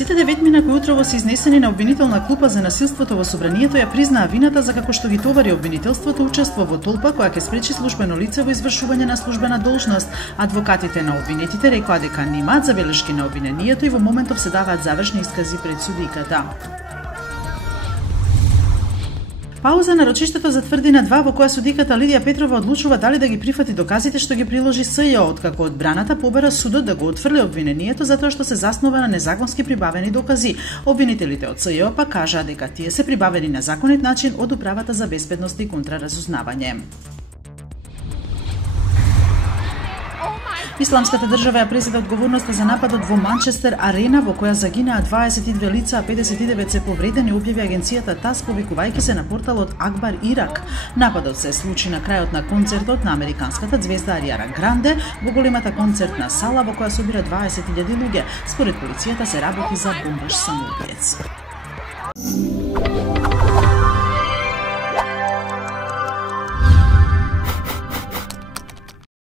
Сите деветмина кои утрово се изнесени на обвинителна клупа за насилството во собранието ја признаа вината за како што ги товари обвинителството учество во толпа која ќе спречи службено лице во извршување на службена должност. Адвокатите на обвинетите рекоа дека немаат забелешки на обвинението и во моментов се даваат завршни искази пред судиката. Пауза на рочиштето за тврдина 2 во која судиката Лидија Петрова одлучува дали да ги прифати доказите што ги приложи СЈО, откако одбраната побара судот да го отфрли обвинението затоа што се заснова на незаконски прибавени докази. Обвинителите од СЈО па кажаа дека тие се прибавени на законит начин од Управата за безбедност и контраразузнавање. Исламската држава ја презеде одговорноста за нападот во Манчестер Арена во која загинаа 22 лица, а 59 се повредени, објави агенцијата ТАСС повикувајќи се на порталот Акбар Ирак. Нападот се случи на крајот на концертот на американската ѕвезда Ариана Гранде во големата концертна сала во која собира 20.000 луѓе. Според полицијата се работи за бомбаш самоубиец.